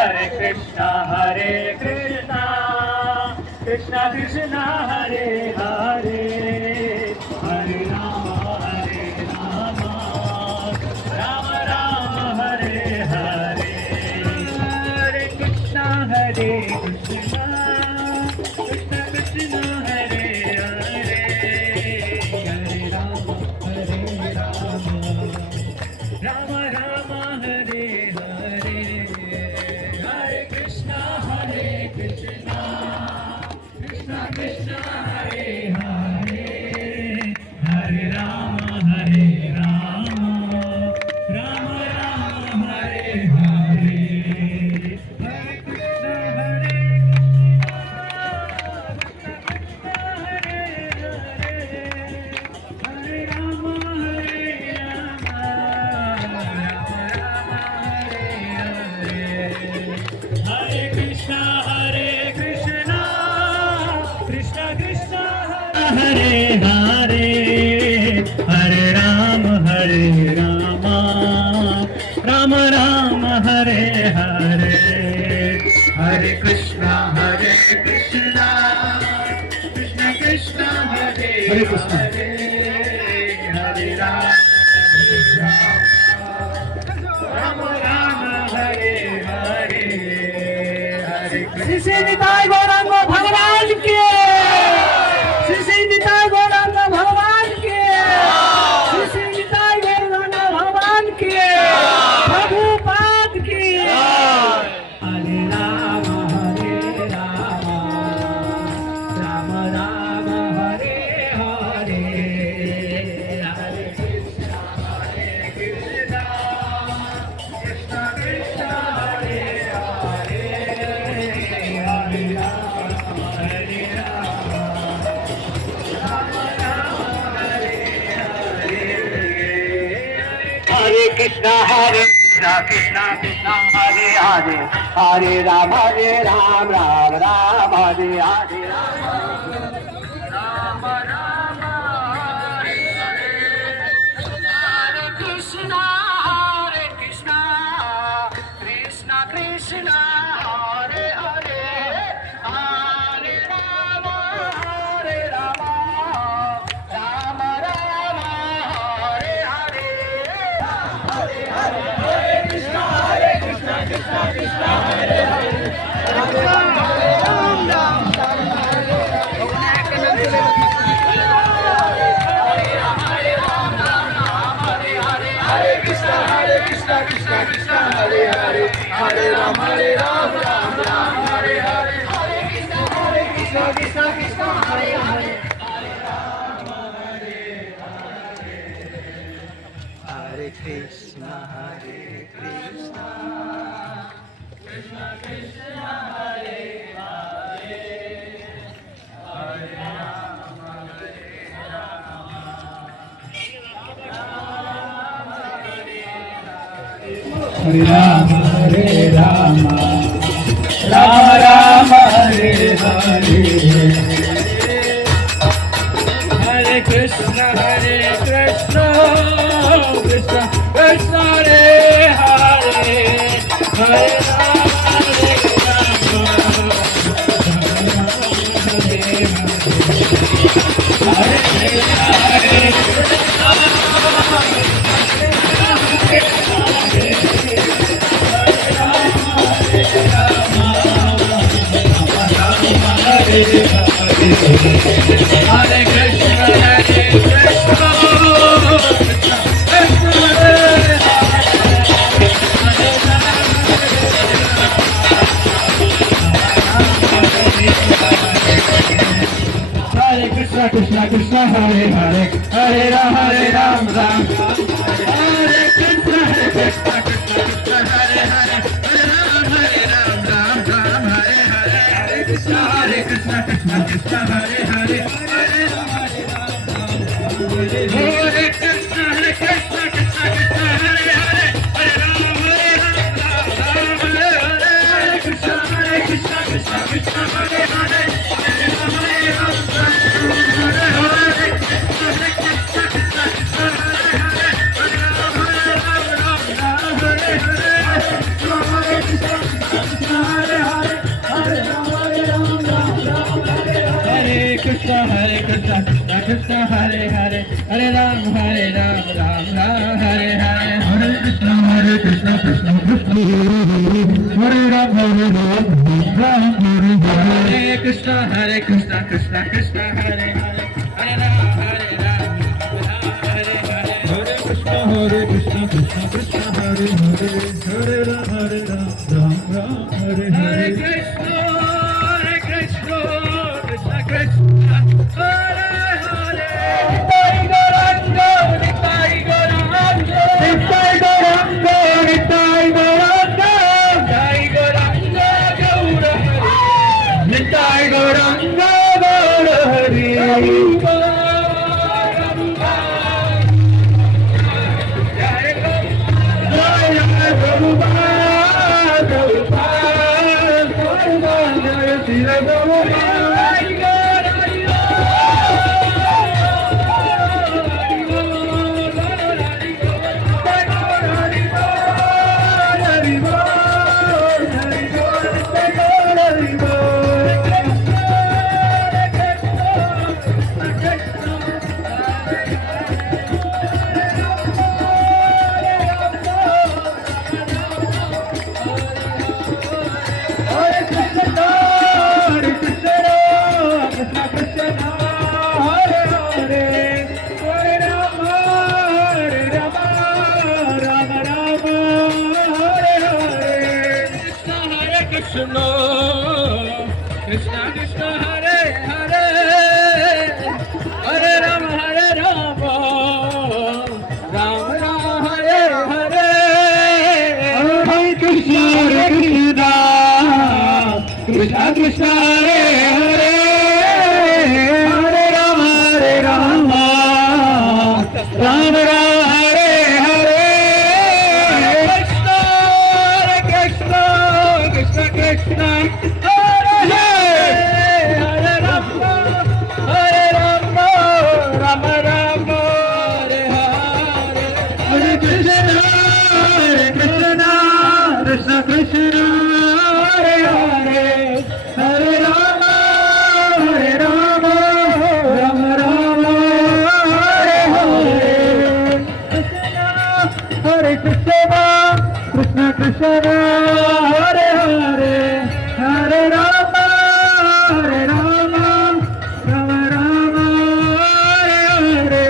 Hare Krishna, Krishna Krishna, Hare Hare, Hare Rama, Rama Rama, Hare Hare, Hare Krishna, Krishna Krishna, Hare Hare, Hare Rama, Rama Rama, Hare Hare, Hare Krishna, Krishna Krishna, Hare Hare, Hare Rama, Rama Rama, Hare Hare, Hare Krishna, Hare Rama, Hare Krishna, Krishna Krishna, Hare Hare, Hare Rama, Rama Rama, Hare Hare, Hare Krishna, Krishna Krishna, Hare Krishna, Hare Rama, Rama Rama, Hare Hare, Hare Krishna. Nitai Gaurang भगवान के, श्री निताई गौरांग भगवान के, श्री निताई गौरांग भगवान के, प्रभुपाद की। हरे राम, राम राम, हरे हरे, हरे Krishna, Krishna Krishna, Hare Hare, Hare Rama, Hare Rama, Rama Rama, Hare Hare, Hare Krishna, Krishna Krishna, Hare Hare, Hare Rama, Ram Ram, Hare Hare, Rama Rama, Hare Hare, Hare Krishna, Krishna Krishna, Hare Hare, Hare Rama, Rama Rama, Hare Hare, Hare Hare, Hare Krishna, Krishna Krishna, Hare Hare, Hare Rama, Ram Ram, Hare Krishna, Krishna Krishna, Hare Hare, Hare Rama, Ram Ram, Hare Hare, Hare Krishna, Krishna Krishna, Hare Hare, Hare Krishna, Krishna Krishna, Hare Hare, Hare Rama, Hare Rama, Rama Rama, Hare Hare, Hare Krishna, Krishna Krishna, Hare Hare, Hare Rama, Hare Krishna, Krishna Krishna, Hare Hare, Hare Rama, Ram Ram, Hare Krishna, Krishna Krishna, Hare Hare, Hare Rama, Ram Ram, Hare Hare, Hare Krishna, Krishna Krishna, Hare Hare, Hare Rama, Hare Krishna, Krishna Krishna, Hare Hare, Hare Rama, Hare Krishna, Krishna Krishna, Hare Hare, Hare Rama, Hare Hare Hare Hare Ram Ram Hare Hare Hare Krishna Krishna Krishna Hare Ram Ram Hare Hare Hare Krishna Krishna Krishna Hare Hare Hare Ram Ram Hare Hare Hare Krishna Krishna Krishna Hare Hare Hare Ram Ram Hare Hare Hare Krishna Krishna Krishna Hare Hare Nitai Gauranga Nitai Gauranga Nitai Gauranga Nitai Gauranga Nitai Gauranga Gaura Hare Nitai Gauranga Gaura Hari Jai Jai Prabhupada Prabhupada Jai Shri Prabhupada Hare Krishna, Hare Krishna, Krishna Krishna, Hare Hare, Hare Rama, Rama Rama, Hare Hare. Hare Krishna Krishna Krishna Hare Hare Hare Ram Ram Hare Hare Hare Krishna, Krishna Krishna, Hare Hare, Hare Rama, Rama Rama, Hare Hare. Krishna Krishna Krishna Hare Hare Hare Ram Ram Hare Hare Hare Krishna, Krishna Krishna, Hare Hare, Hare Rama, Rama Rama, Hare Hare. Hare Krishna, Krishna Krishna, Hare Hare, Hare Rama, Rama Rama, Hare Hare.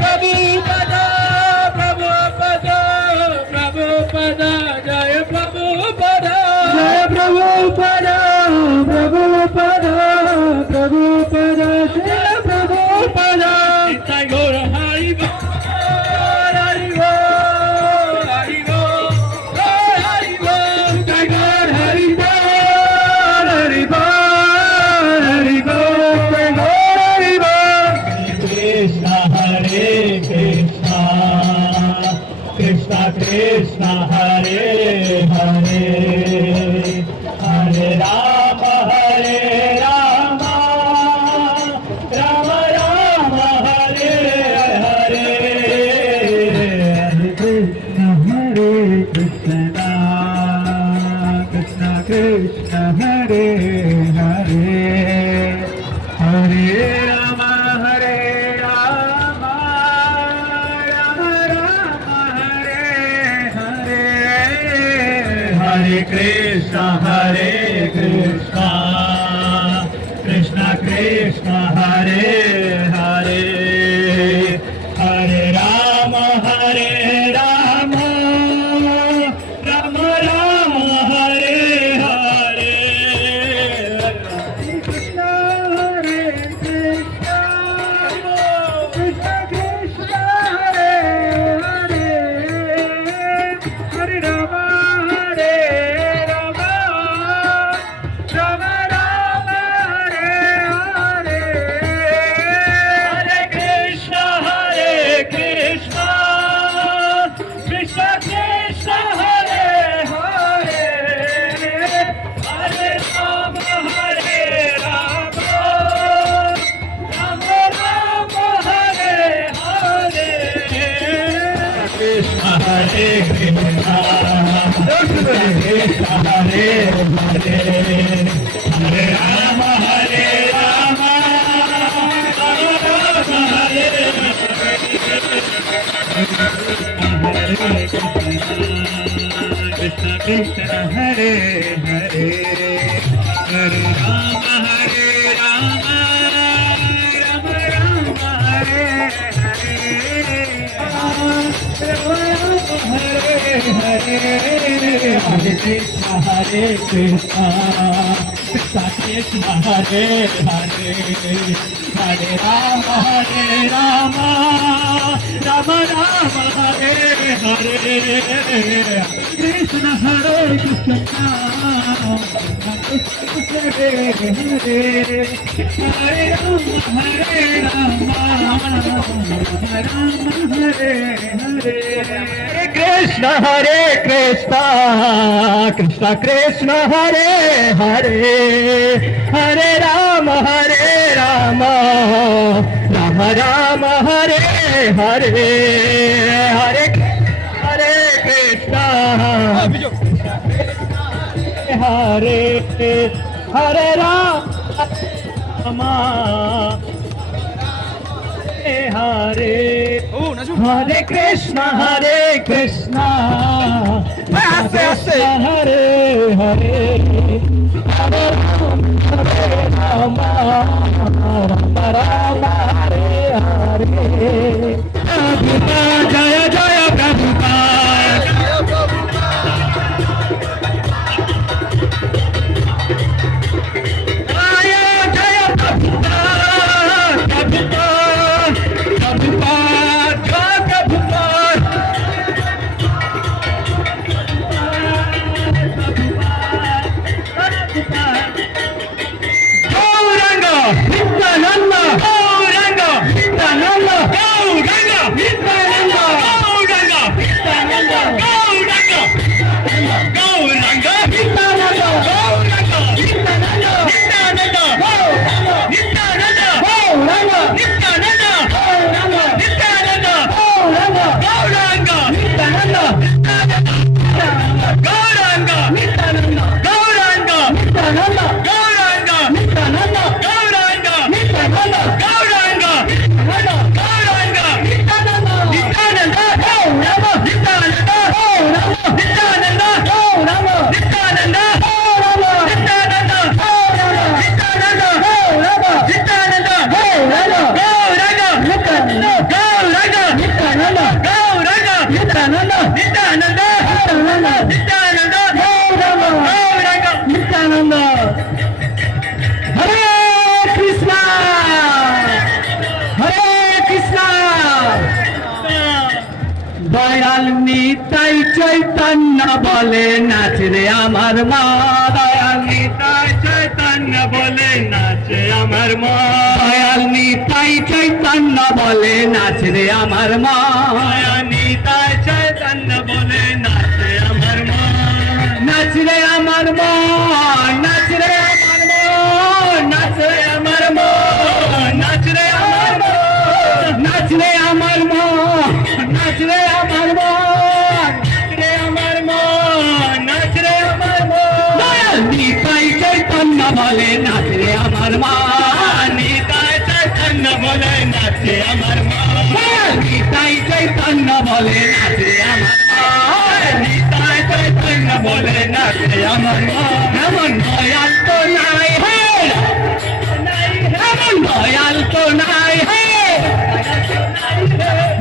Prabhupada Prabhupada Prabhupada Jaya Prabhupada Jai Prabhupada, Prabhupada, Prabhupada, Jai Prabhupada. Nitai Gaura Hari Bol Hari Bol Hari Bol Jai Gaur Hari Bol, Hari Bol, Hari Bol, Jai Gaur Hari Bol. Hare Krishna, Krishna Krishna, Hare Hare, Hare Rama, Rama Rama, Hare Hare. Hare Krishna, Krishna Krishna, Hare Hare, Hare Rama, Rama Rama, Hare Hare. Hare Krishna, Krishna Krishna, Hare Hare, Hare Rama, Rama Rama, Hare Hare. Krishna, Krishna, Krishna Krishna, Hare Hare, Hare Rama, Rama Rama Rama, Hare Hare. Hare Krishna, Krishna Krishna, Hare Hare, Hare Rama, Rama Rama, Hare Hare. Krishna, Krishna, Krishna Hare Hare, Hare Rama, Rama Krishna Hare Hare Hare Ram Ram Ram Hare Hare Hare Hare Hare Krishna Krishna Krishna Hare Hare Hare Ram Ram Ram Hare Hare Krishna हरे कृष्ण हरे हरे हरे राम हरे हरे कृष्ण हरे कृष्ण कृष्ण कृष्ण हरे हरे हरे राम राम राम राम हरे हरे हरे हरे कृष्ण हरे हरे राम हरे हरे कृष्ण कृष्ण हरे हरे हरे राम राम राम हरे हरे जय जय प्रभुपाद দয়াল নিতাই চৈতন্য বলে নাচরে আমার মা দয়াল নিতাই চৈতন্য বলে নাচে আমার মা দয়াল নিতাই চৈতন্য বলে নাচরে আমার মা দয়াল নিতাই চৈতন্য বলে নাচে আমার মা নাচরে আমার মা নাচরে আমার মা নাচরে আমার মা নাচরে আমার মা নাচরে আমার মা নাচরে আমার মন নাচরে আমার মন নাচরে আমার মন দয়াল নিতাই চৈতন্য বলে নাচরে আমার মন নিতাই চৈতন্য বলে নাচে আমার মন দয়াল নিতাই চৈতন্য বলে নাচরে আমার মন নিতাই চৈতন্য বলে নাচরে আমার মন এমন দয়াল তো নাই হে এমন দয়াল তো নাই হে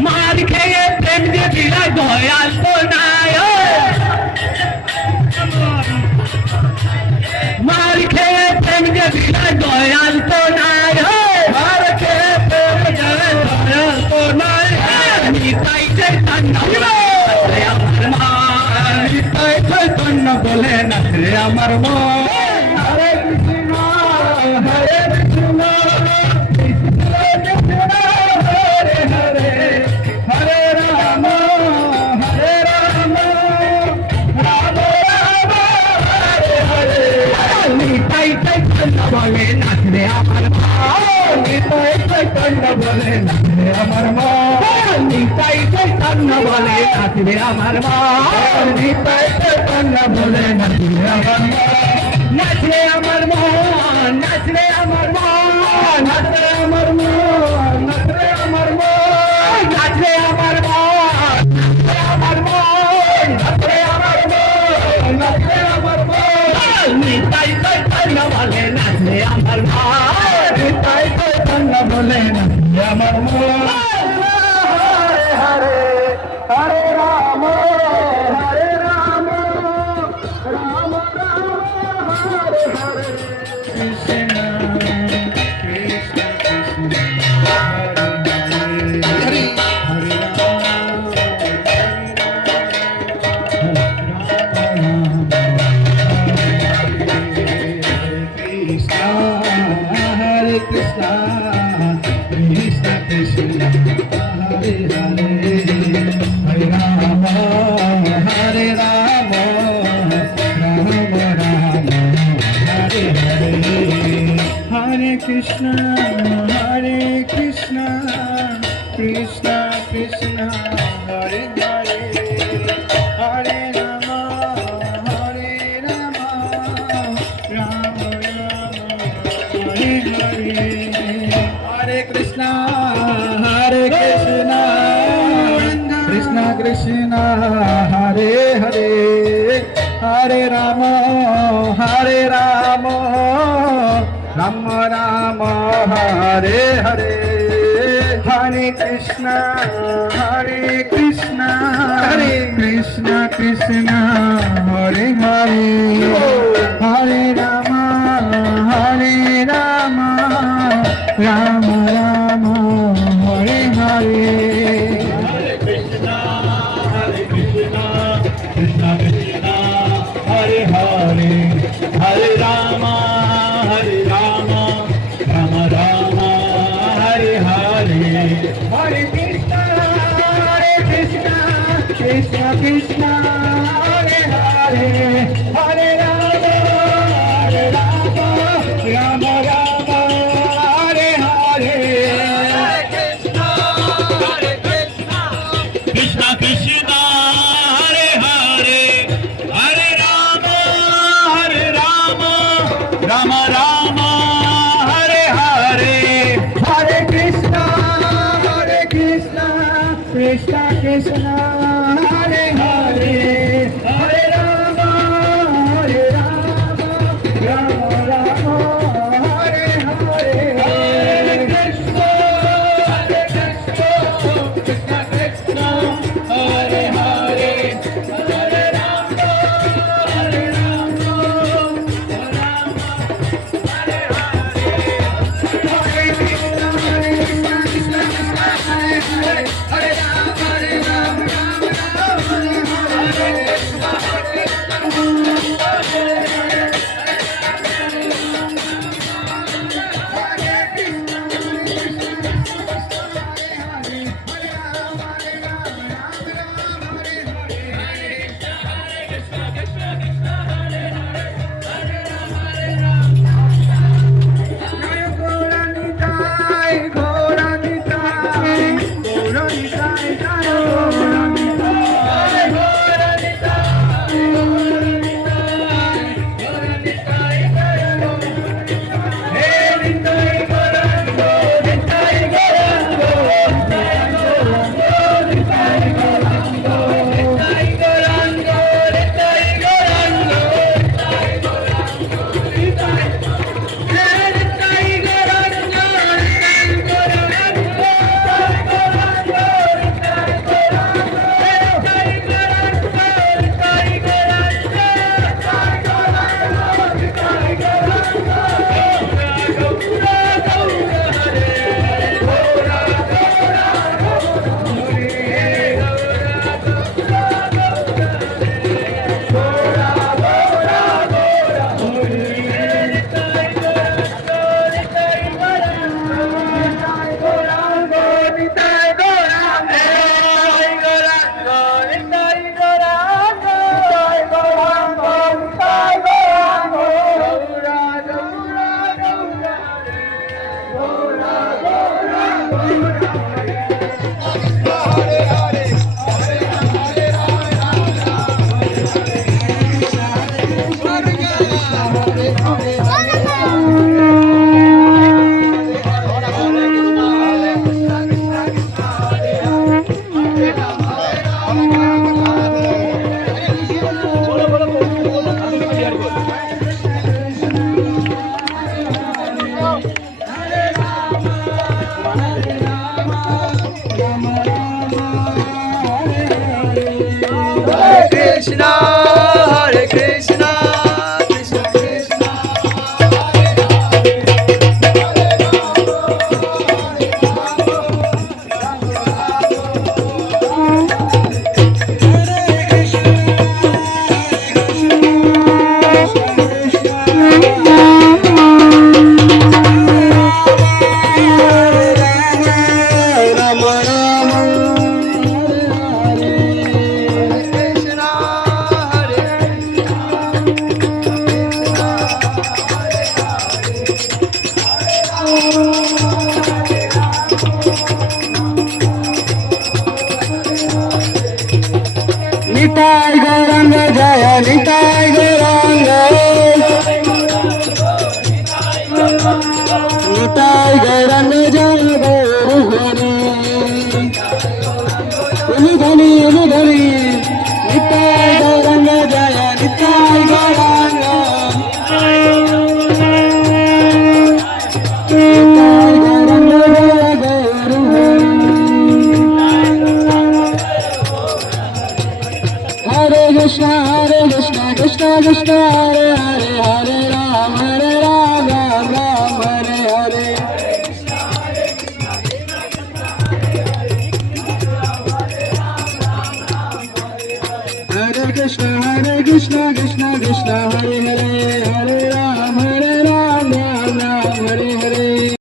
মার খেয়ে প্রেম যে দিলা দয়াল তো নাই মার খেয়ে প্রেম যে দিলা দয়াল তো নাই মার খেয়ে প্রেম যে দয়াল তো নাই নিতাই চৈতন্য আমার মা নিতাই চৈতন্য বলে নাচরে আমার মা হরে কৃষ্ণ হরে কৃষ্ণ বলে নাচরে আমার মা নিতাই চৈতন্য বলে নাচরে আমার মা নিতাই চৈতন্য বলে নাচরে আমার মা নিতাই চৈতন্য বলে নাচরে আমার মা নাচরে আমার মা নাচরে আমার মা নাচরে আমার মা নাচরে আমার মা নাচরে আমার মা নাচরে আমার মা নাচরে আমার মা নিতাই চৈতন্য বলে নাচে আমার মন নিতাই চৈতন্য বলে নাচে আমার মন হরে হরে হরে রাম হরে Ram Ram Ram Hare Hare Krishna Krishna Krishna Hare Hare Hare Krishna, Krishna Krishna, Hare Hare, Hare Rama, Hare Rama, Rama Rama, Hare Hare, Hare Krishna, Krishna Krishna, Hare Hare, Hare Rama, Rama Hare Hare, Hare Krishna, Krishna Krishna, Hare Hare, Hare Rama, Rama Rama, Hare Hare, Hare Krishna, Krishna Krishna, Hare Hare, Hare Rama, Rama Rama, Hare Hare. Hare Krishna, Krishna Krishna, Hare Hare, Hare Rama, Rama Rama, Hare Hare, Hare Krishna, Krishna Krishna, Hare Hare, Hare Rama, Rama Rama, Hare Hare. Krishna Krishna, Hare Hare, Hare Rama, Rama Rama, Hare Hare, Hare Krishna, Krishna Krishna, Hare Hare, Hare Rama, Rama Rama, Hare Hare, Hare Krishna, Krishna Krishna, Hare Hare, Hare Rama, Hare Hare Ram Ram Ram Hare Hare Hare Krishna Krishna Krishna Hare Hare Hare Rama